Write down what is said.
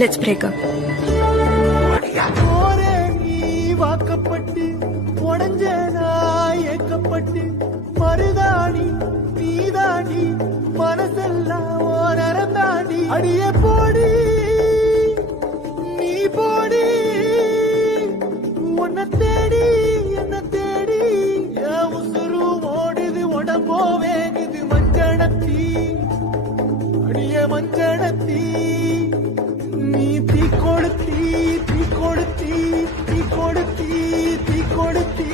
Let's break up. வாக்கப்பட்டு உடஞ்ச ஏக்கப்பட்டு மருதாணி நீதாண்டி மனசெல்லாம் ஓரம் தாண்டி அடிய போடி நீ போடி உன்னை தேடி என்ன தேடி உசுரு ஓடுது உடம்போ வேகுது மஞ்சளத்தி அடிய மஞ்சளத்தி நீ தீ கொடுத்தி தீ கொடுத்தி தீ கொடுத்தி தீ கொடுத்தி